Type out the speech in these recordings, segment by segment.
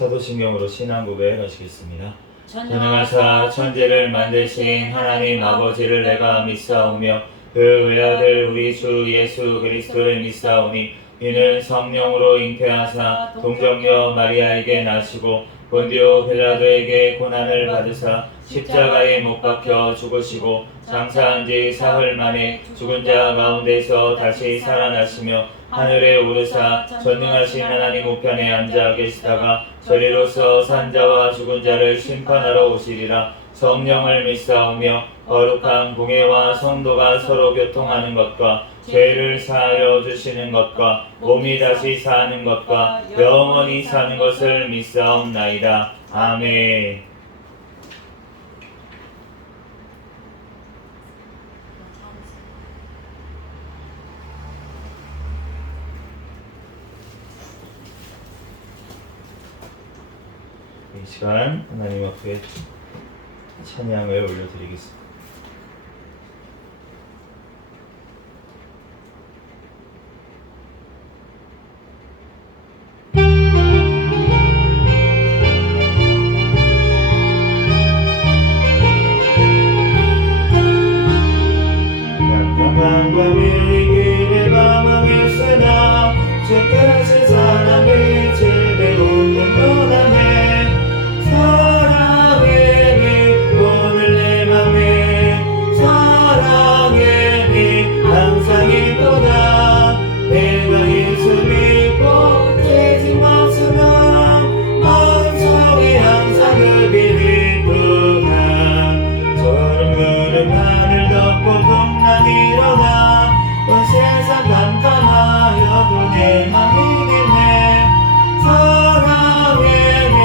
사도신경으로 신앙 고백하시겠습니다. 전능하사 천지를 만드신 하나님 아버지를 내가 믿사오며 그 외아들 우리 주 예수 그리스도를 믿사오니 이는 성령으로 잉태하사 동정녀 마리아에게 나시고 본디오 빌라도에게 고난을 받으사 십자가에 못 박혀 죽으시고 장사한 지 사흘 만에 죽은 자 가운데서 다시 살아나시며 하늘에 오르사 전능하신 하나님 우편에 앉아 계시다가 저리로서 산자와 죽은 자를 심판하러 오시리라. 성령을 믿사오며 거룩한 공예와 성도가 서로 교통하는 것과 죄를 사하여 주시는 것과 몸이 다시 사는 것과 영원히 사는 것을 믿사옵나이다. 아멘. 이 시간 하나님 앞에 찬양을 올려드리겠습니다. 약한 밤이 길에 밤하겠으나 주께서 사람이 제대로 변하네. 사랑의 빛 오늘 내 맘에 사랑의 빛 항상 있도다. 내가 예수 믿고 죄진 벗으나 마음속에 항상 그 빛이 있도다. 저런 구름 하늘 덮고 풍랑 일어나 온 세상 깜깜하여도 내 맘이 믿네. 사랑의 빛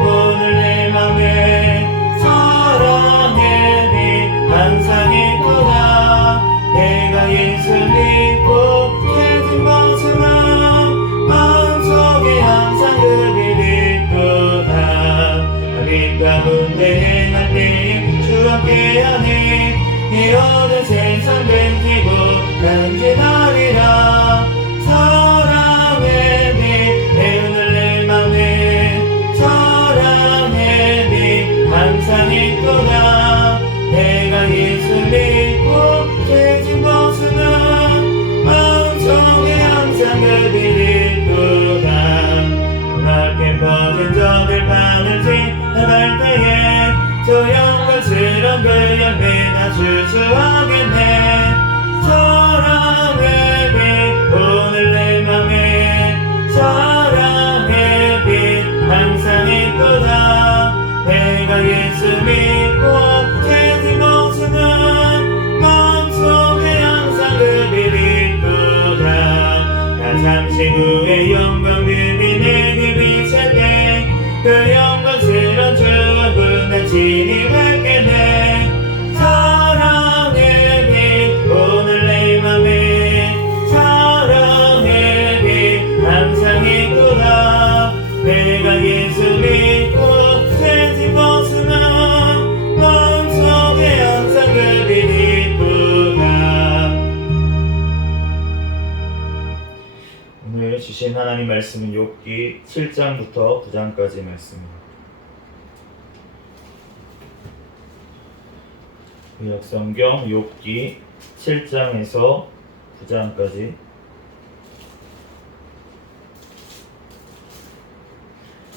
오늘 내 맘에 사랑의 빛 항상 있도다. 내가 예수 믿고 죄진 벗으나 마음속에 항상 그 빛이 있도다. 빛 가운데 행할 때에 주 함께하니 이 어두운 세상 뱀지고 간지나리라. 사랑의 빛 오늘 내 맘에 사랑의 빛 항상 있도다. 내가 예수 믿고 죄진 벗으나 마음속에 항상 그 빛이 있도다. 맑게 퍼진 저들 바늘 지나갈 때에 저 영광스런 그 열매 다 주수하겠네. 사랑의 빛 오늘 내 맘에 사랑의 빛 항상 있도다. 내가 예수 믿고 죄진 벗으나 마음속에 항상 그 빛이 있도다. 나 잠시 후에 영광 빛이 내게 비칠 때 그 영광스런 주 얼굴 난 친히 뵙게 돼. 사랑의 빛 오늘 내 맘에 사랑의 빛 항상 있도다. 내가 예수 믿고 죄진 벗으나 마음속에 항상 그 빛이 있도다. 오늘 주신 하나님 말씀은 욥기 7장부터 9장까지 말씀입니다. 구약성경 욥기 7장에서 9장까지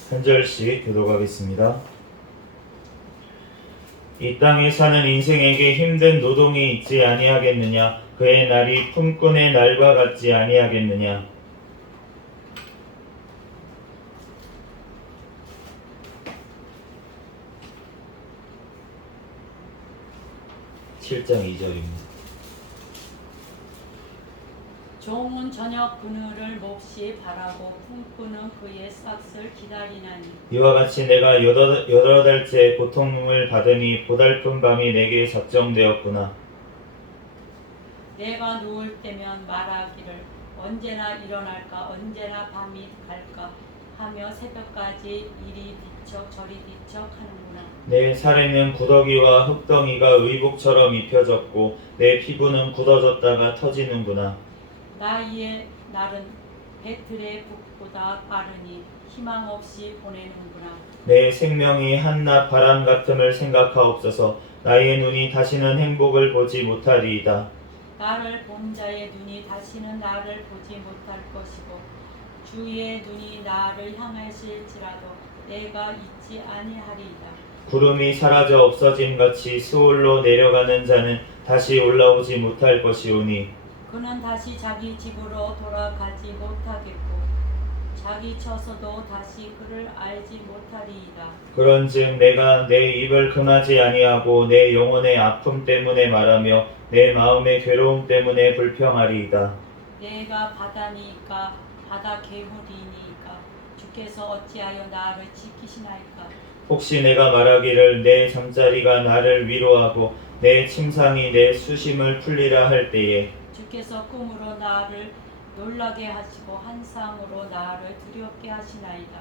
한 절씩 교독하겠습니다. 이 땅에 사는 인생에게 힘든 노동이 있지 아니하겠느냐? 그의 날이 품꾼의 날과 같지 아니하겠느냐? 7장 2절입니다. 종은 저녁 그늘을 몹시 바라고 품꾼은 그의 삭을 기다리나니 이와 같이 내가 여러 달째 고통을 받으니 보달픈 밤이 내게 작정되었구나. 내가 누울 때면 말하기를 언제나 일어날까 언제나 밤이 갈까 하며 새벽까지 이리 뒤척 저리 뒤척 하는구나. 내 살에는 구더기와 흙덩이가 의복처럼 입혀졌고 내 피부는 굳어졌다가 터지는구나. 나의 날은 배틀의 북보다 빠르니 희망 없이 보내는구나. 내 생명이 한낮 바람 같음을 생각하옵소서. 나의 눈이 다시는 행복을 보지 못하리이다. 나를 본 자의 눈이 다시는 나를 보지 못할 것이고 주의 눈이 나를 향하실지라도 내가 잊지 아니하리이다. 구름이 사라져 없어짐 같이 스올로 내려가는 자는 다시 올라오지 못할 것이오니 그는 다시 자기 집으로 돌아가지 못하겠고 자기 처소도 다시 그를 알지 못하리이다. 그런즉 내가 내 입을 금하지 아니하고 내 영혼의 아픔 때문에 말하며 내 마음의 괴로움 때문에 불평하리이다. 내가 바다니까 바다 괴물이니까 주께서 어찌하여 나를 지키시나이까. 혹시 내가 말하기를 내 잠자리가 나를 위로하고 내 침상이 내 수심을 풀리라 할 때에 주께서 꿈으로 나를 놀라게 하시고 환상으로 나를 두렵게 하시나이다.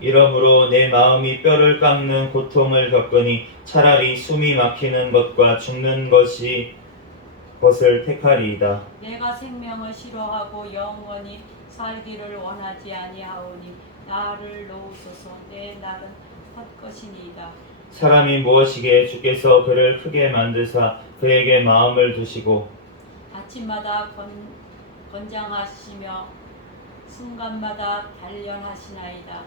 이러므로 내 마음이 뼈를 깎는 고통을 겪으니 차라리 숨이 막히는 것과 죽는 것을 택하리이다. 내가 생명을 싫어하고 영원히 살기를 원하지 아니하오니 나를 놓으소서. 내 날은 헛것이니이다. 사람이 무엇이기에 주께서 그를 크게 만드사 그에게 마음을 두시고 아침마다 건장하시며 순간마다 단련하시나이다.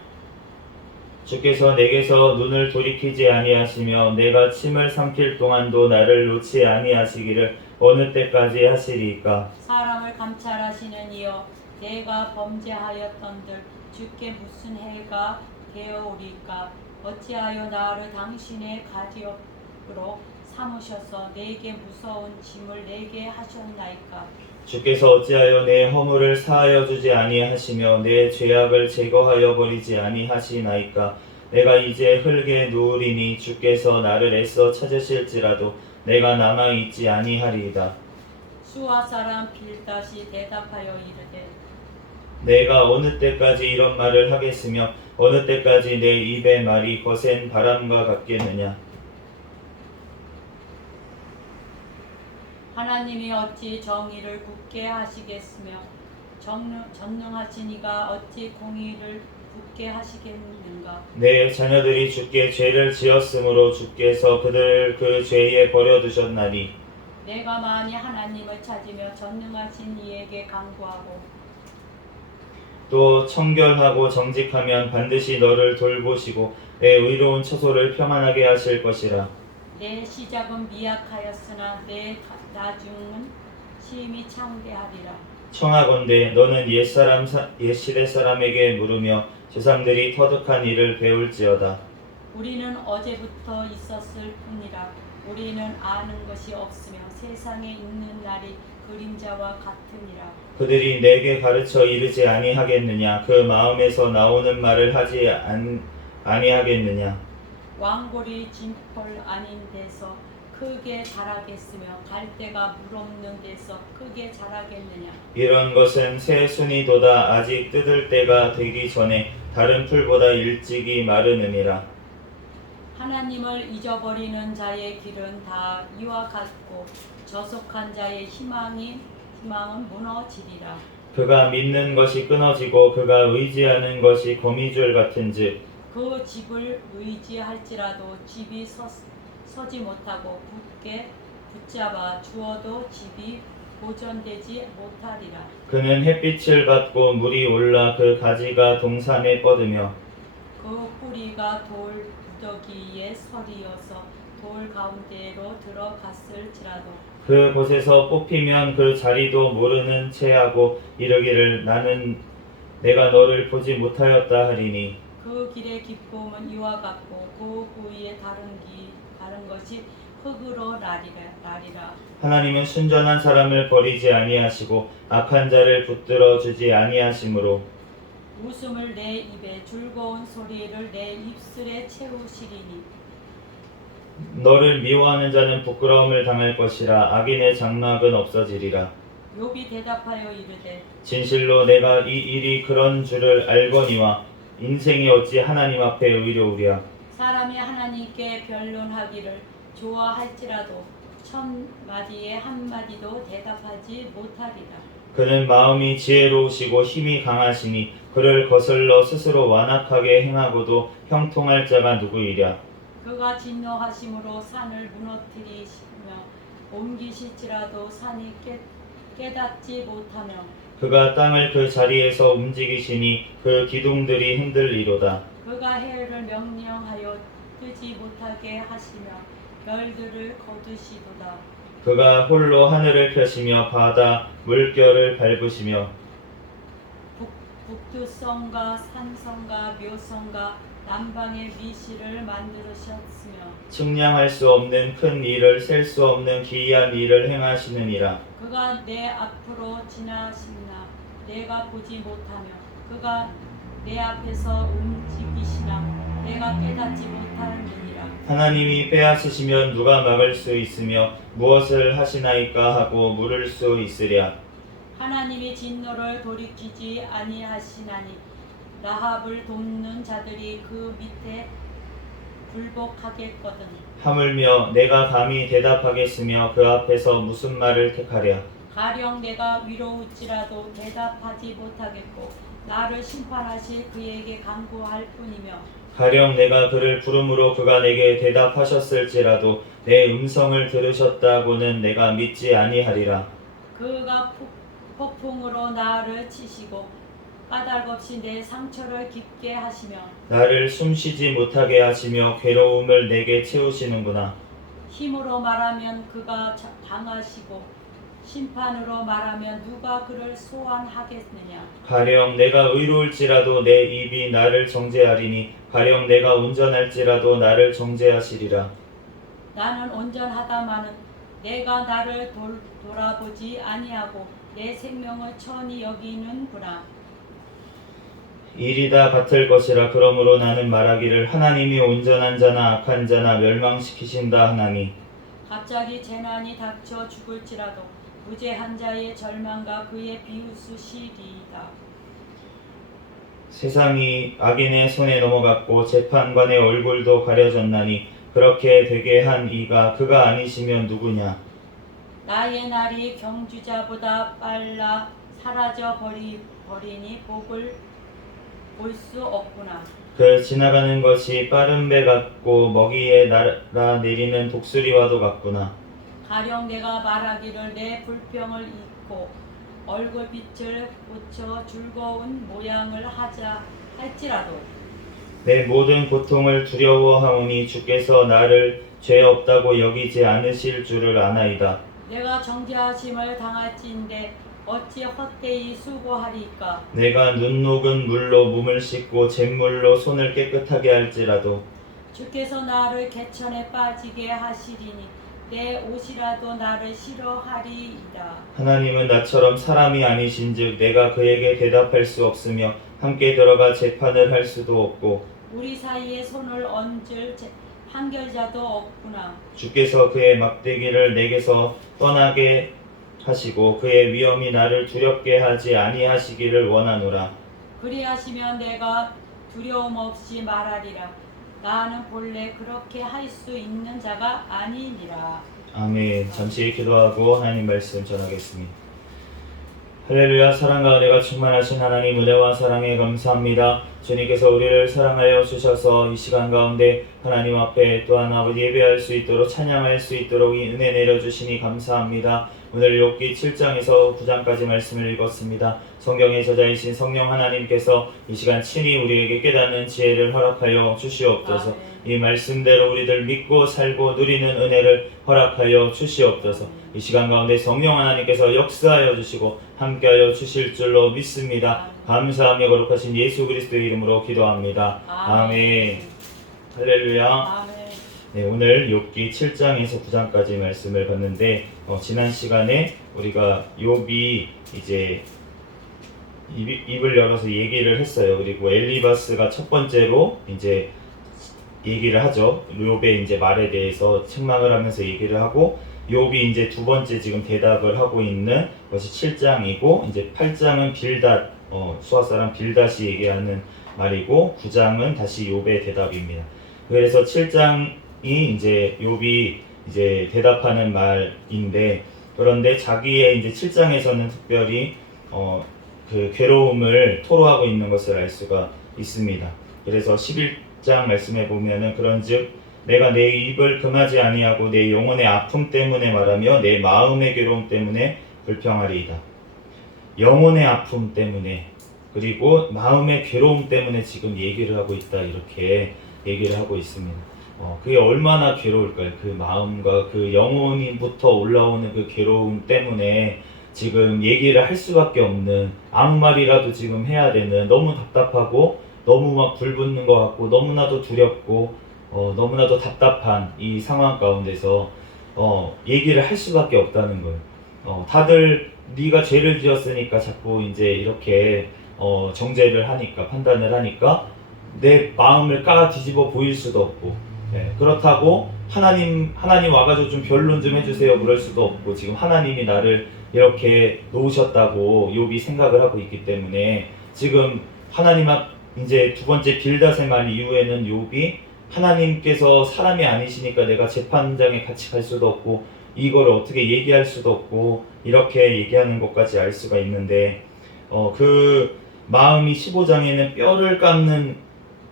주께서 내게서 눈을 돌이키지 아니하시며 내가 침을 삼킬 동안도 나를 놓지 아니하시기를 어느 때까지 하시리이까. 사람을 감찰하시는 이여 내가 범죄하였던들 주께 무슨 해가 되어오리까. 어찌하여 나를 당신의 가디업으로 삼으셔서 내게 무서운 짐을 내게 하셨나이까. 주께서 어찌하여 내 허물을 사하여 주지 아니하시며 내 죄악을 제거하여 버리지 아니하시나이까. 내가 이제 흙에 누우리니 주께서 나를 애써 찾으실지라도 내가 남아 있지 아니하리이다. 수아 사람 빌닷이 대답하여 이르되 내가 어느 때까지 이런 말을 하겠으며 어느 때까지 내 입의 말이 거센 바람과 같겠느냐. 하나님이 어찌 정의를 굳게 하시겠으며 전능하신 이가 어찌 공의를 굳게 하시겠는가. 내 자녀들이 주께 죄를 지었으므로 주께서 그들을 그 죄에 버려두셨나니 내가 만일 하나님을 찾으며 전능하신 이에게 간구하고 또 청결하고 정직하면 반드시 너를 돌보시고 내 의로운 처소를 평안하게 하실 것이라. 내 시작은 미약하였으나 내 나중은 심히 창대하리라. 청하건대 너는 옛시대 사람에게 물으며 제3들이 터득한 일을 배울지어다. 우리는 어제부터 있었을 뿐이라. 우리는 아는 것이 없으며 세상에 있는 날이 그림자와 같으니라. 그들이 내게 가르쳐 이르지 아니하겠느냐. 그 마음에서 나오는 말을 하지 아니하겠느냐. 왕골이 진펄 아닌 데서 크게 자라겠으며 갈대가 물 없는 데서 크게 자라겠느냐. 이런 것은 새 순이도다 아직 뜯을 때가 되기 전에 다른 풀보다 일찍이 마르느니라. 하나님을 잊어버리는 자의 길은 다 이와 같고 저속한 자의 희망은 무너지리라. 그가 믿는 것이 끊어지고 그가 의지하는 것이 거미줄 같은즉 그 집을 의지할지라도 집이 서지 못하고 굳게 붙잡아 주어도 집이 보존되지 못하리라. 그는 햇빛을 받고 물이 올라 그 가지가 동산에 뻗으며 그 뿌리가 돌 무더기에 설이어서 돌 가운데로 들어갔을지라도 그곳에서 뽑히면 그 자리도 모르는 채하고 이르기를 나는 내가 너를 보지 못하였다 하리니 그 길의 기쁨은 이와 같고 그 후에 다른 것이 흙으로 나리라. 하나님은 순전한 사람을 버리지 아니하시고 악한 자를 붙들어 주지 아니하시므로 웃음을 내 입에 즐거운 소리를 내 입술에 채우시리니 너를 미워하는 자는 부끄러움을 당할 것이라 악인의 장막은 없어지리라. 욥이 대답하여 이르되 진실로 내가 이 일이 그런 줄을 알거니와 인생이 어찌 하나님 앞에 의로우랴. 사람이 하나님께 변론하기를 좋아할지라도 1000마디에 1마디도 대답하지 못하리라. 그는 마음이 지혜로우시고 힘이 강하시니 그를 거슬러 스스로 완악하게 행하고도 형통할 자가 누구이랴. 그가 진노하심으로 산을 무너뜨리시며 옮기실지라도 산이 깨닫지 못하며 그가 땅을 그 자리에서 움직이시니 그 기둥들이 흔들리로다. 그가 해를 명령하여 뜨지 못하게 하시며 별들을 거두시도다. 그가 홀로 하늘을 펴시며 바다 물결을 밟으시며 북두성과 산성과 묘성과 남방의 미시를 만들으셨으며 측량할 수 없는 큰 일을 셀 수 없는 기이한 일을 행하시느니라. 그가 내 앞으로 지나시나 내가 보지 못하며 그가 내 앞에서 움직이시나 내가 깨닫지 못하느니라. 하나님이 빼앗으시면 누가 막을 수 있으며 무엇을 하시나이까 하고 물을 수 있으랴. 하나님이 진노를 돌이키지 아니하시나니 라합을 돕는 자들이 그 밑에 굴복하겠거든. 하물며 내가 감히 대답하겠으며 그 앞에서 무슨 말을 택하랴. 가령 내가 위로울지라도 대답하지 못하겠고 나를 심판하실 그에게 간구할 뿐이며 가령 내가 그를 부름으로 그가 내게 대답하셨을지라도 내 음성을 들으셨다고는 내가 믿지 아니하리라. 그가 폭풍으로 나를 치시고 까닭없이 내 상처를 깊게 하시며 나를 숨쉬지 못하게 하시며 괴로움을 내게 채우시는구나. 힘으로 말하면 그가 강하시고 심판으로 말하면 누가 그를 소환하겠느냐. 가령 내가 의로울지라도 내 입이 나를 정죄하리니 가령 내가 온전할지라도 나를 정죄하시리라. 나는 온전하다마는 내가 나를 돌아보지 아니하고 내 생명을 천히 여기는구나. 일이 다 같을 것이라. 그러므로 나는 말하기를 하나님이 온전한 자나 악한 자나 멸망시키신다 하나니. 갑자기 재난이 닥쳐 죽을지라도 무죄한 자의 절망과 그의 비웃으시리이다. 세상이 악인의 손에 넘어갔고 재판관의 얼굴도 가려졌나니 그렇게 되게 한 이가 그가 아니시면 누구냐. 나의 날이 경주자보다 빨라 사라져 버리니 복을 볼 수 없구나. 그 지나가는 것이 빠른 배 같고 먹이에 날아 내리는 독수리와도 같구나. 가령 내가 말하기를 내 불평을 잊고 얼굴빛을 고쳐 즐거운 모양을 하자 할지라도 내 모든 고통을 두려워하오니 주께서 나를 죄 없다고 여기지 않으실 줄을 아나이다. 내가 정죄하심을 당할지인데 어찌 헛되이 수고하리까. 내가 눈 녹은 물로 몸을 씻고 잿물로 손을 깨끗하게 할지라도 주께서 나를 개천에 빠지게 하시리니 내 옷이라도 나를 싫어하리이다. 하나님은 나처럼 사람이 아니신즉 내가 그에게 대답할 수 없으며 함께 들어가 재판을 할 수도 없고 우리 사이에 손을 얹을 한결자도 없구나. 주께서 그의 막대기를 내게서 떠나게 하시고 그의 위엄이 나를 두렵게 하지 아니하시기를 원하노라. 그리하시면 내가 두려움 없이 말하리라. 나는 본래 그렇게 할 수 있는 자가 아니니라. 아멘. 잠시 기도하고 하나님 말씀 전하겠습니다. 할렐루야. 사랑과 은혜가 충만하신 하나님, 은혜와 사랑에 감사합니다. 주님께서 우리를 사랑하여 주셔서 이 시간 가운데 하나님 앞에 또한 아버지 예배할 수 있도록 찬양할 수 있도록 이 은혜 내려주시니 감사합니다. 오늘 욥기 7장에서 9장까지 말씀을 읽었습니다. 성경의 저자이신 성령 하나님께서 이 시간 친히 우리에게 깨닫는 지혜를 허락하여 주시옵소서. 이 말씀대로 우리들 믿고 살고 누리는 은혜를 허락하여 주시옵소서. 이 시간 가운데 성령 하나님께서 역사하여 주시고 함께하여 주실 줄로 믿습니다. 감사하며 거룩하신 예수 그리스도의 이름으로 기도합니다. 아멘. 할렐루야. 아멘. 네, 오늘 욥기 7장에서 9장까지 말씀을 봤는데 지난 시간에 우리가 욥이 이제 입을 열어서 얘기를 했어요. 그리고 엘리바스가 첫 번째로 이제 얘기를 하죠. 욥의 이제 말에 대해서 책망을 하면서 얘기를 하고 욥이 이제 두 번째 지금 대답을 하고 있는 것이 7장이고 이제 8장은 빌닷 수아 사람 빌닷이 얘기하는 말이고 9장은 다시 욥의 대답입니다. 그래서 7장이 이제 욥이 이제 대답하는 말인데 그런데 자기의 이제 7장에서는 특별히 그 괴로움을 토로하고 있는 것을 알 수가 있습니다. 그래서 11장 말씀에 보면은 그런즉 내가 내 입을 금하지 아니하고 내 영혼의 아픔 때문에 말하며 내 마음의 괴로움 때문에 불평하리이다. 영혼의 아픔 때문에 그리고 마음의 괴로움 때문에 지금 얘기를 하고 있다, 이렇게 얘기를 하고 있습니다. 그게 얼마나 괴로울까요? 그 마음과 그 영혼이부터 올라오는 그 괴로움 때문에 지금 얘기를 할 수밖에 없는, 아무 말이라도 지금 해야 되는, 너무 답답하고 너무 막 불붙는 것 같고 너무나도 두렵고 너무나도 답답한 이 상황 가운데서 얘기를 할 수밖에 없다는 거예요. 다들 네가 죄를 지었으니까 자꾸 이제 이렇게 정죄를 하니까, 판단을 하니까 내 마음을 까 뒤집어 보일 수도 없고, 그렇다고 하나님 와가지고 좀 변론 좀 해주세요 그럴 수도 없고, 지금 하나님이 나를 이렇게 놓으셨다고 욥이 생각을 하고 있기 때문에 지금 하나님 앞 이제 두 번째 빌닷의 말 이후에는 욥이 하나님께서 사람이 아니시니까 내가 재판장에 같이 갈 수도 없고 이걸 어떻게 얘기할 수도 없고 이렇게 얘기하는 것까지 알 수가 있는데, 그 마음이 15장에는 뼈를 깎는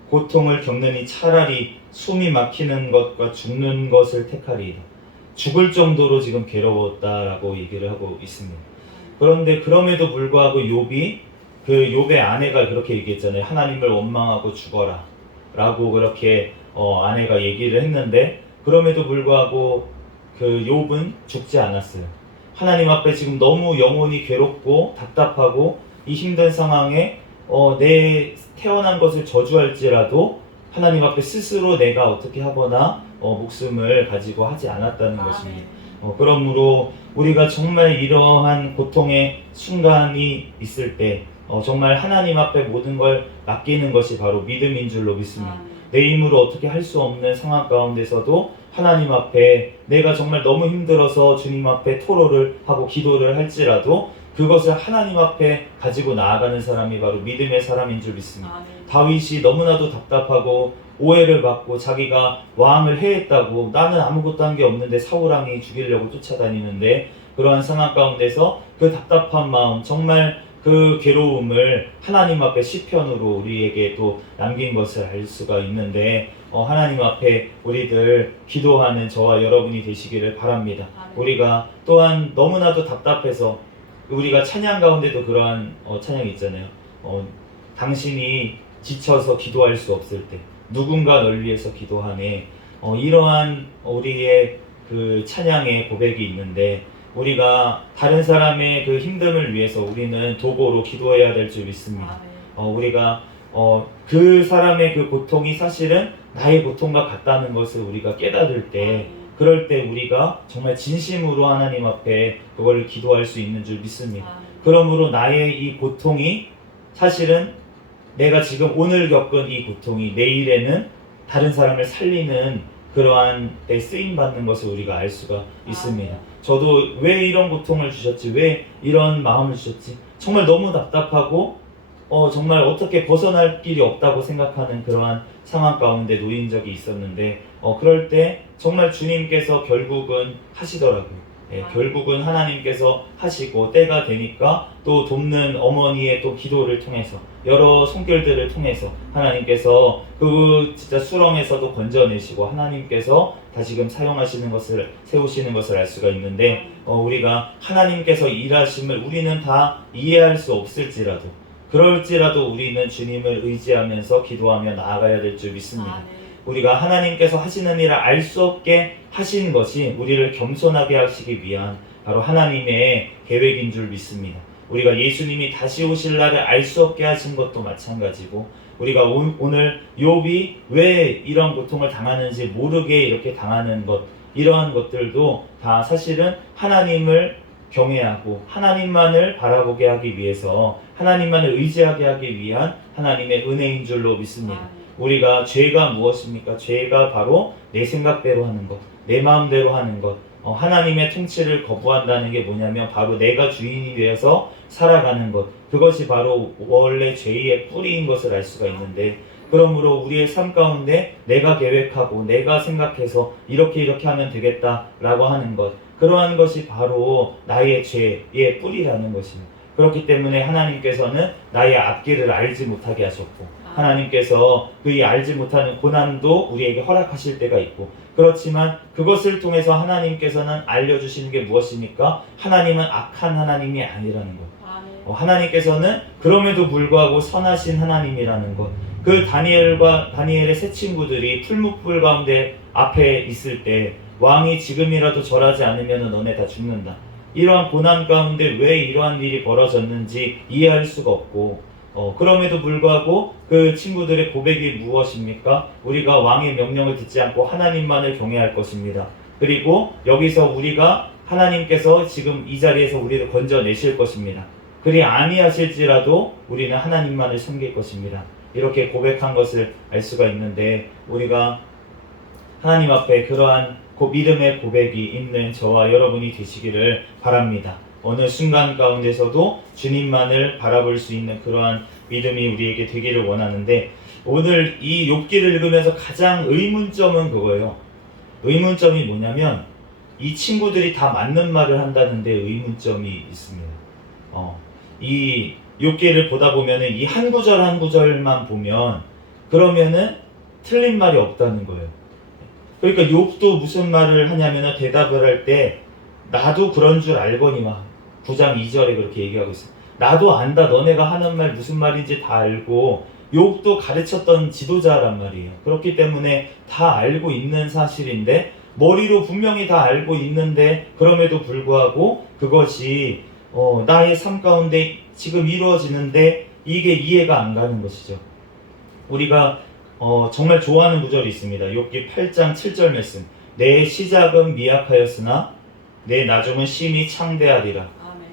고통을 겪느니 차라리 숨이 막히는 것과 죽는 것을 택하리이다. 죽을 정도로 지금 괴로웠다라고 얘기를 하고 있습니다. 그런데 그럼에도 불구하고 욥이, 그 욥의 아내가 그렇게 얘기했잖아요. 하나님을 원망하고 죽어라 라고 그렇게 아내가 얘기를 했는데, 그럼에도 불구하고 그 욥은 죽지 않았어요. 하나님 앞에 지금 너무 영혼이 괴롭고 답답하고 이 힘든 상황에 내 태어난 것을 저주할지라도 하나님 앞에 스스로 내가 어떻게 하거나 목숨을 가지고 하지 않았다는 것입니다. 그러므로 우리가 정말 이러한 고통의 순간이 있을 때 정말 하나님 앞에 모든 걸 맡기는 것이 바로 믿음인 줄로 믿습니다. 내 힘으로 어떻게 할 수 없는 상황 가운데서도 하나님 앞에 내가 정말 너무 힘들어서 주님 앞에 토로를 하고 기도를 할지라도 그것을 하나님 앞에 가지고 나아가는 사람이 바로 믿음의 사람인 줄 믿습니다. 다윗이 너무나도 답답하고 오해를 받고 자기가 왕을 해했다고, 나는 아무것도 한 게 없는데 사울왕이 죽이려고 쫓아다니는데, 그러한 상황 가운데서 그 답답한 마음, 정말 그 괴로움을 하나님 앞에 시편으로 우리에게 또 남긴 것을 알 수가 있는데, 하나님 앞에 우리들 기도하는 저와 여러분이 되시기를 바랍니다. 우리가 또한 너무나도 답답해서, 우리가 찬양 가운데도 그러한 찬양이 있잖아요. 당신이 지쳐서 기도할 수 없을 때 누군가 널 위해서 기도하네. 이러한 우리의 그 찬양의 고백이 있는데, 우리가 다른 사람의 그 힘듦을 위해서 우리는 도구로 기도해야 될 줄 믿습니다. 우리가 그 사람의 그 고통이 사실은 나의 고통과 같다는 것을 우리가 깨달을 때, 그럴 때 우리가 정말 진심으로 하나님 앞에 그걸 기도할 수 있는 줄 믿습니다. 그러므로 나의 이 고통이 사실은 내가 지금 오늘 겪은 이 고통이 내일에는 다른 사람을 살리는 그러한 데 쓰임받는 것을 우리가 알 수가 있습니다. 저도 왜 이런 고통을 주셨지, 왜 이런 마음을 주셨지, 정말 너무 답답하고 정말 어떻게 벗어날 길이 없다고 생각하는 그러한 상황 가운데 놓인 적이 있었는데, 그럴 때 정말 주님께서 결국은 하시더라고요. 결국은 하나님께서 하시고, 때가 되니까 또 돕는 어머니의 또 기도를 통해서, 여러 손길들을 통해서 하나님께서 그 진짜 수렁에서도 건져내시고 하나님께서 다시금 사용하시는 것을, 세우시는 것을 알 수가 있는데, 우리가 하나님께서 일하심을 우리는 다 이해할 수 없을지라도, 그럴지라도 우리는 주님을 의지하면서 기도하며 나아가야 될 줄 믿습니다. 우리가 하나님께서 하시는 일을 알 수 없게 하신 것이 우리를 겸손하게 하시기 위한 바로 하나님의 계획인 줄 믿습니다. 우리가 예수님이 다시 오실 날을 알 수 없게 하신 것도 마찬가지고, 우리가 오늘 욥이 왜 이런 고통을 당하는지 모르게 이렇게 당하는 것, 이러한 것들도 다 사실은 하나님을 경외하고 하나님만을 바라보게 하기 위해서, 하나님만을 의지하게 하기 위한 하나님의 은혜인 줄로 믿습니다. 우리가 죄가 무엇입니까? 죄가 바로 내 생각대로 하는 것, 내 마음대로 하는 것, 하나님의 통치를 거부한다는 게 뭐냐면 바로 내가 주인이 되어서 살아가는 것, 그것이 바로 원래 죄의 뿌리인 것을 알 수가 있는데, 그러므로 우리의 삶 가운데 내가 계획하고 내가 생각해서 이렇게 하면 되겠다라고 하는 것, 그러한 것이 바로 나의 죄의 뿌리라는 것입니다. 그렇기 때문에 하나님께서는 나의 앞길을 알지 못하게 하셨고, 하나님께서 그 알지 못하는 고난도 우리에게 허락하실 때가 있고, 그렇지만 그것을 통해서 하나님께서는 알려주시는 게 무엇입니까? 하나님은 악한 하나님이 아니라는 것. 하나님께서는 그럼에도 불구하고 선하신 하나님이라는 것. 그 다니엘의 세 친구들이 풀무불 가운데 앞에 있을 때 왕이 지금이라도 절하지 않으면 너네 다 죽는다. 이러한 고난 가운데 왜 이러한 일이 벌어졌는지 이해할 수가 없고, 그럼에도 불구하고 그 친구들의 고백이 무엇입니까? 우리가 왕의 명령을 듣지 않고 하나님만을 경외할 것입니다. 그리고 여기서 우리가 하나님께서 지금 이 자리에서 우리를 건져내실 것입니다. 그리 아니하실지라도 우리는 하나님만을 섬길 것입니다. 이렇게 고백한 것을 알 수가 있는데, 우리가 하나님 앞에 그러한 믿음의 고백이 있는 저와 여러분이 되시기를 바랍니다. 어느 순간 가운데서도 주님만을 바라볼 수 있는 그러한 믿음이 우리에게 되기를 원하는데, 오늘 이 욥기를 읽으면서 가장 의문점은 그거예요. 의문점이 뭐냐면 이 친구들이 다 맞는 말을 한다는데 의문점이 있습니다. 이 욥기를 보다 보면은 이 한 구절 한 구절만 보면 그러면은 틀린 말이 없다는 거예요. 그러니까 욥도 무슨 말을 하냐면은 대답을 할 때 나도 그런 줄 알거니와 9장 2절에 그렇게 얘기하고 있어요. 나도 안다. 너네가 하는 말 무슨 말인지 다 알고, 욥도 가르쳤던 지도자란 말이에요. 그렇기 때문에 다 알고 있는 사실인데, 머리로 분명히 다 알고 있는데 그럼에도 불구하고 그것이 나의 삶 가운데 지금 이루어지는데 이게 이해가 안 가는 것이죠. 우리가 정말 좋아하는 구절이 있습니다. 욥기 8장 7절 말씀. 내 시작은 미약하였으나 내 나중은 심히 창대하리라. 아멘.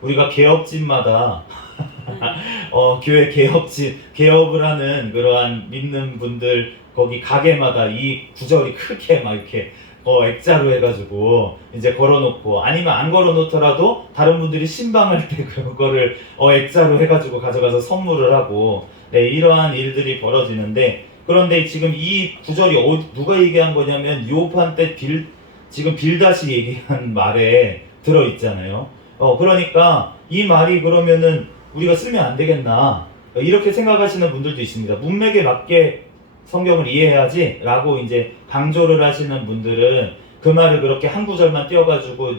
우리가 개업집마다 교회 개업을 하는 그러한 믿는 분들 거기 가게마다 이 구절이 크게 막 이렇게 액자로 해가지고 이제 걸어놓고, 아니면 안 걸어놓더라도 다른 분들이 신방할 때 그거를 액자로 해가지고 가져가서 선물을 하고, 네, 이러한 일들이 벌어지는데, 그런데 지금 이 구절이 누가 얘기한 거냐면 욥한테 지금 빌닷이 얘기한 말에 들어있잖아요. 그러니까 이 말이 그러면은 우리가 쓰면 안 되겠나, 이렇게 생각하시는 분들도 있습니다. 문맥에 맞게 성경을 이해해야지 라고 이제 강조를 하시는 분들은 그 말을 그렇게 한 구절만 띄워가지고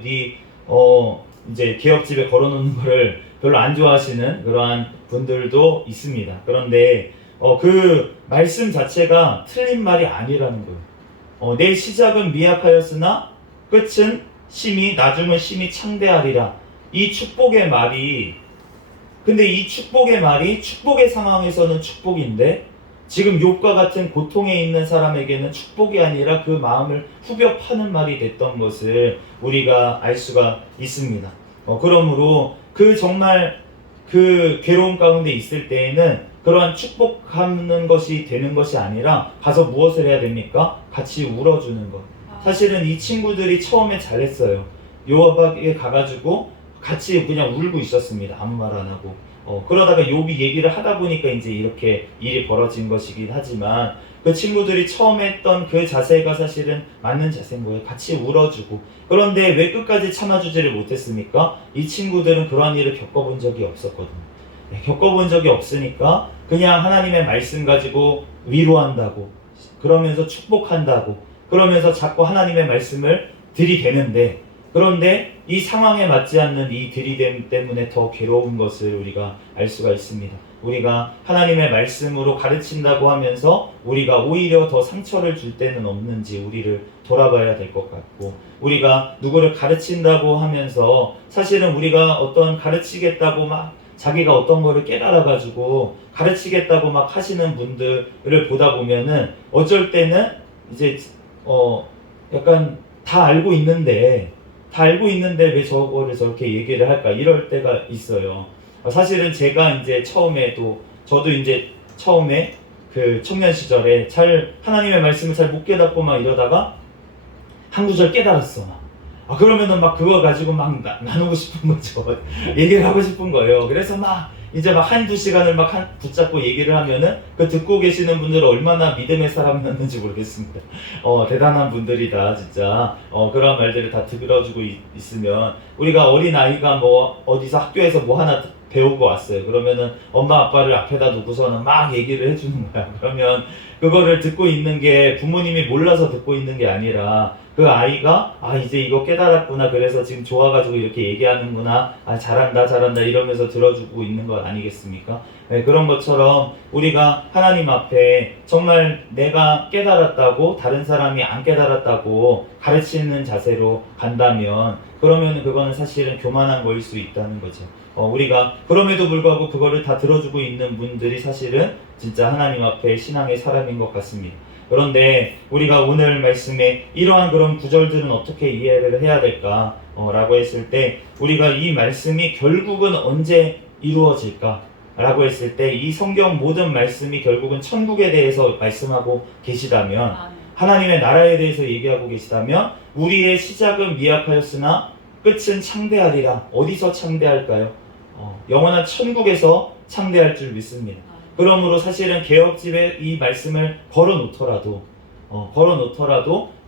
이제 개업집에 걸어놓는 거를 별로 안 좋아하시는 그러한 분들도 있습니다. 그런데 그 말씀 자체가 틀린 말이 아니라는 거예요. 내 시작은 미약하였으나 끝은 나중은 심히 창대하리라. 이 축복의 말이, 근데 이 축복의 말이 축복의 상황에서는 축복인데 지금 욥과 같은 고통에 있는 사람에게는 축복이 아니라 그 마음을 후벼 파는 말이 됐던 것을 우리가 알 수가 있습니다. 그러므로 정말 그 괴로움 가운데 있을 때에는 그러한 축복하는 것이 되는 것이 아니라 가서 무엇을 해야 됩니까? 같이 울어주는 것. 사실은 이 친구들이 처음에 잘했어요. 요압에게 가가지고 같이 그냥 울고 있었습니다. 아무 말 안 하고. 그러다가 욥이 얘기를 하다 보니까 이제 이렇게 일이 벌어진 것이긴 하지만, 그 친구들이 처음에 했던 그 자세가 사실은 맞는 자세인 거예요. 같이 울어주고. 그런데 왜 끝까지 참아주지를 못했습니까? 이 친구들은 그러한 일을 겪어본 적이 없었거든요. 겪어본 적이 없으니까 그냥 하나님의 말씀 가지고 위로한다고, 그러면서 축복한다고, 그러면서 자꾸 하나님의 말씀을 들이대는데, 그런데 이 상황에 맞지 않는 이 들이댐 때문에 더 괴로운 것을 우리가 알 수가 있습니다. 우리가 하나님의 말씀으로 가르친다고 하면서 우리가 오히려 더 상처를 줄 때는 없는지 우리를 돌아봐야 될 것 같고, 우리가 누구를 가르친다고 하면서 사실은 우리가 어떤 가르치겠다고 막 자기가 어떤 거를 깨달아가지고 가르치겠다고 막 하시는 분들을 보다 보면은 어쩔 때는 이제 약간 다 알고 있는데 왜 저거를 저렇게 얘기를 할까, 이럴 때가 있어요. 사실은 제가 이제 저도 이제 처음에 그 청년 시절에 하나님의 말씀을 잘 못 깨닫고 막 이러다가 한 구절 깨달았어. 그러면은 막 그거 가지고 막 나누고 싶은 거죠. 얘기를 하고 싶은 거예요. 그래서 막 이제 막 한두 시간을 막 붙잡고 얘기를 하면은 그 듣고 계시는 분들은 얼마나 믿음의 사람이었는지 모르겠습니다. 대단한 분들이다 진짜. 그런 말들을 다 들어주고 있으면 우리가 어린 아이가 뭐 어디서 학교에서 뭐 하나 배우고 왔어요. 그러면은 엄마 아빠를 앞에다 두고서는 막 얘기를 해주는 거야. 그러면 그거를 듣고 있는 게 부모님이 몰라서 듣고 있는 게 아니라 그 아이가 이제 이거 깨달았구나, 그래서 지금 좋아가지고 이렇게 얘기하는구나, 잘한다 잘한다 이러면서 들어주고 있는 것 아니겠습니까? 네, 그런 것처럼 우리가 하나님 앞에 정말 내가 깨달았다고 다른 사람이 안 깨달았다고 가르치는 자세로 간다면 그러면 그거는 사실은 교만한 거일 수 있다는 거죠. 우리가 그럼에도 불구하고 그거를 다 들어주고 있는 분들이 사실은 진짜 하나님 앞에 신앙의 사람인 것 같습니다. 그런데 우리가 오늘 말씀에 이러한 그런 구절들은 어떻게 이해를 해야 될까? 라고 했을 때 우리가 이 말씀이 결국은 언제 이루어질까? 라고 했을 때 이 성경 모든 말씀이 결국은 천국에 대해서 말씀하고 계시다면, 하나님의 나라에 대해서 얘기하고 계시다면 우리의 시작은 미약하였으나 끝은 창대하리라. 어디서 창대할까요? 영원한 천국에서 창대할 줄 믿습니다. 그러므로 사실은 개혁집에 이 말씀을 걸어놓더라도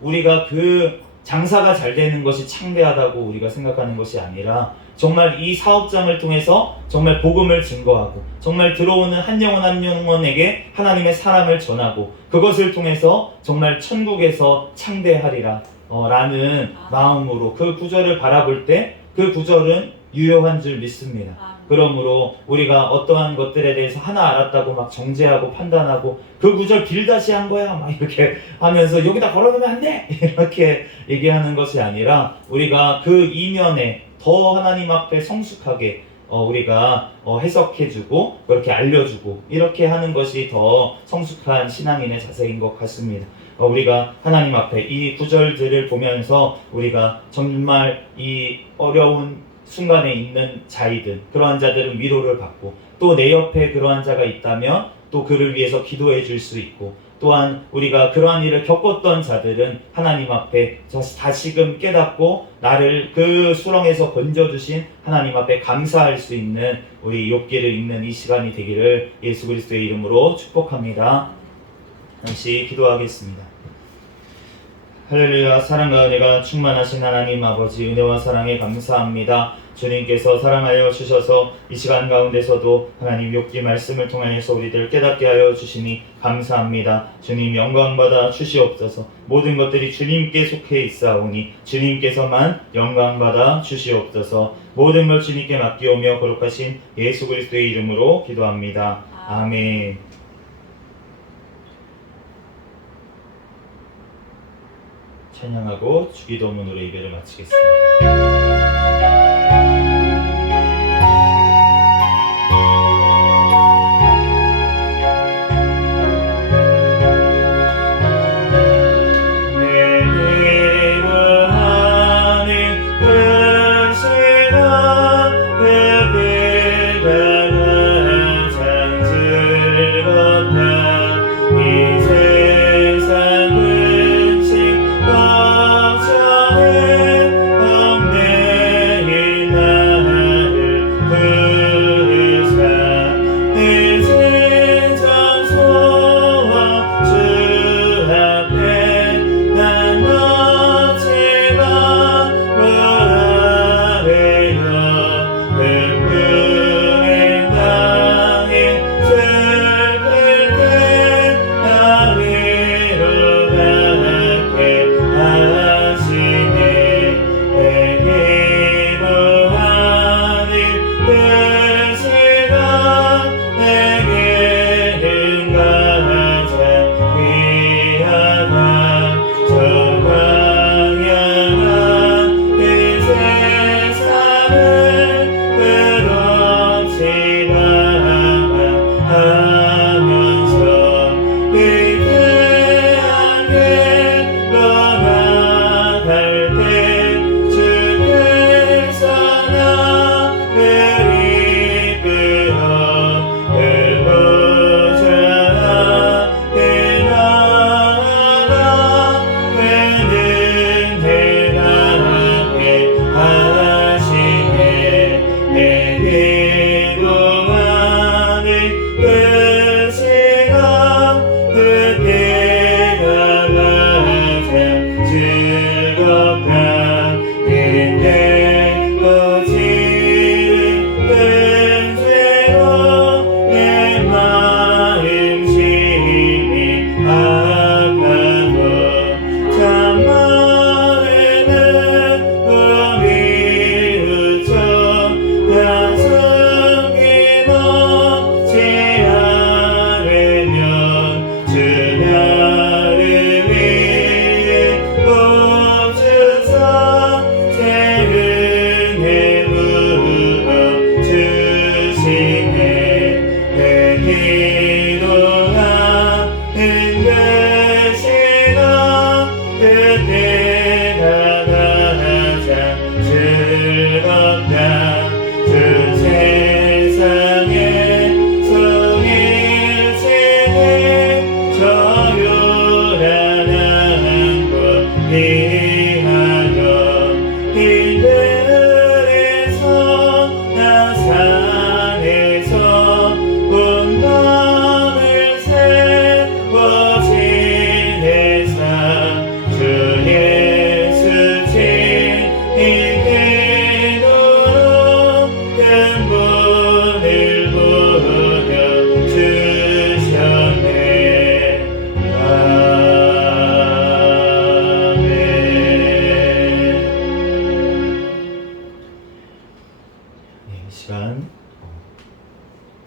우리가 그 장사가 잘 되는 것이 창대하다고 우리가 생각하는 것이 아니라 정말 이 사업장을 통해서 정말 복음을 증거하고 정말 들어오는 한 영혼 한 영혼에게 하나님의 사랑을 전하고 그것을 통해서 정말 천국에서 창대하리라 라는 마음으로 그 구절을 바라볼 때 그 구절은 유효한 줄 믿습니다. 그러므로 우리가 어떠한 것들에 대해서 하나 알았다고 막 정죄하고 판단하고 그 구절 빌다시 한 거야 막 이렇게 하면서 여기다 걸어놓으면 안 돼! 이렇게 얘기하는 것이 아니라 우리가 그 이면에 더 하나님 앞에 성숙하게 우리가 해석해주고 그렇게 알려주고 이렇게 하는 것이 더 성숙한 신앙인의 자세인 것 같습니다. 우리가 하나님 앞에 이 구절들을 보면서 우리가 정말 이 어려운 순간에 있는 자이든 그러한 자들은 위로를 받고 또 내 옆에 그러한 자가 있다면 또 그를 위해서 기도해 줄 수 있고 또한 우리가 그러한 일을 겪었던 자들은 하나님 앞에 다시금 깨닫고 나를 그 수렁에서 건져주신 하나님 앞에 감사할 수 있는 우리 욥기를 읽는 이 시간이 되기를 예수 그리스도의 이름으로 축복합니다. 잠시 기도하겠습니다. 할렐루야. 사랑과 은혜가 충만하신 하나님 아버지, 은혜와 사랑에 감사합니다. 주님께서 사랑하여 주셔서 이 시간 가운데서도 하나님 욥기 말씀을 통하여서 우리들 깨닫게 하여 주시니 감사합니다. 주님 영광받아 주시옵소서. 모든 것들이 주님께 속해 있사오니 주님께서만 영광받아 주시옵소서. 모든 걸 주님께 맡기오며 거룩하신 예수 그리스도의 이름으로 기도합니다. 아멘. 찬양하고 주기도문으로 예배를 마치겠습니다. 세상 근심 걱정은 없네.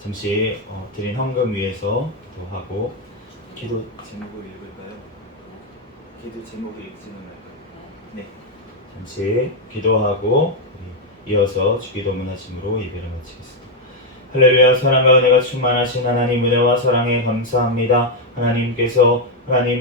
잠시 드린 헌금 위해서 기도하고 기도 제목을 읽을까요? 기도 제목을 읽지는 말까요? 네. 잠시 기도하고 이어서 주기도문 하심으로 예배를 마치겠습니다. 할렐루야. 사랑과 은혜가 충만하신 하나님, 은혜와 사랑에 감사합니다. 하나님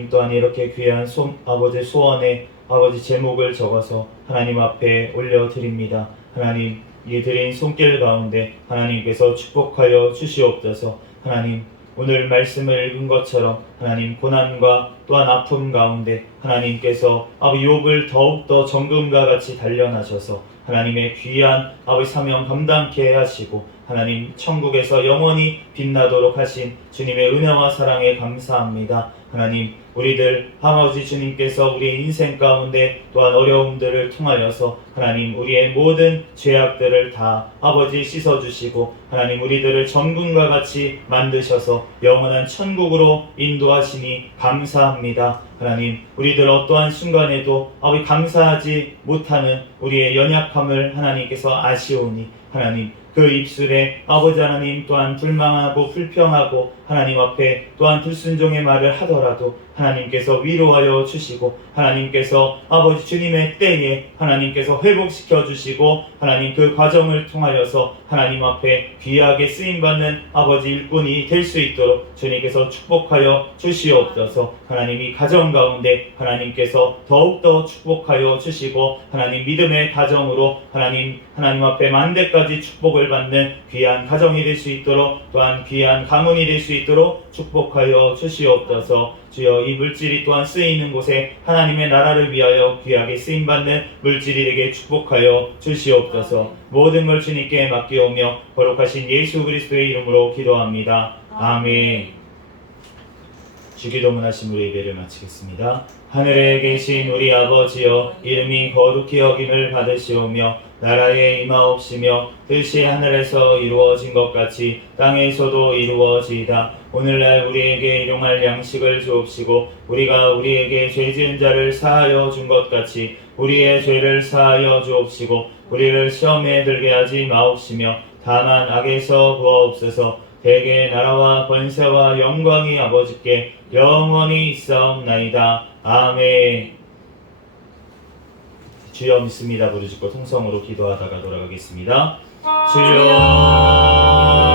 또한 이렇게 귀한 아버지 소원에 아버지 제목을 적어서 하나님 앞에 올려드립니다. 하나님, 이 드린 손길 가운데 하나님께서 축복하여 주시옵소서. 하나님, 오늘 말씀을 읽은 것처럼 하나님 고난과 또한 아픔 가운데 하나님께서 아버지 욥을 더욱더 정금과 같이 단련하셔서 하나님의 귀한 아버지 사명 감당케 하시고 하나님 천국에서 영원히 빛나도록 하신 주님의 은혜와 사랑에 감사합니다. 하나님, 우리들 아버지 주님께서 우리의 인생 가운데 또한 어려움들을 통하여서 하나님 우리의 모든 죄악들을 다 아버지 씻어주시고 하나님 우리들을 정금과 같이 만드셔서 영원한 천국으로 인도하시니 감사합니다. 하나님, 우리들 어떠한 순간에도 아버지 감사하지 못하는 우리의 연약함을 하나님께서 아시오니 하나님 그 입술에 아버지 하나님 또한 불망하고 불평하고 하나님 앞에 또한 불순종의 말을 하더라도 하나님께서 위로하여 주시고 하나님께서 아버지 주님의 때에 하나님께서 회복시켜 주시고 하나님 그 과정을 통하여서 하나님 앞에 귀하게 쓰임받는 아버지 일꾼이 될 수 있도록 주님께서 축복하여 주시옵소서. 하나님 이 가정 가운데 하나님께서 더욱더 축복하여 주시고 하나님 믿음의 가정으로 하나님 앞에 만대까지 축복을 받는 귀한 가정이 될 수 있도록 또한 귀한 가문이 될 수 있도록 축복하여 주시옵소서. 주여, 이 물질이 또한 쓰이는 곳에 하나님의 나라를 위하여 귀하게 쓰임받는 물질이 되게 축복하여 주시옵소서. 모든 걸 주님께 맡기오며 거룩하신 예수 그리스도의 이름으로 기도합니다. 아멘. 주기도문 하심으로 예배를 마치겠습니다. 하늘에 계신 우리 아버지여, 이름이 거룩히 여김을 받으시오며 나라에 임하옵시며 뜻이 하늘에서 이루어진 것 같이 땅에서도 이루어지이다. 오늘날 우리에게 일용할 양식을 주옵시고 우리가 우리에게 죄 지은 자를 사하여 준 것 같이 우리의 죄를 사하여 주옵시고 우리를 시험에 들게 하지 마옵시며 다만 악에서 구하옵소서. 대개 나라와 권세와 영광이 아버지께 영원히 있사옵나이다. 아멘. 주여 믿습니다 부르짖고 통성으로 기도하다가 돌아가겠습니다. 주여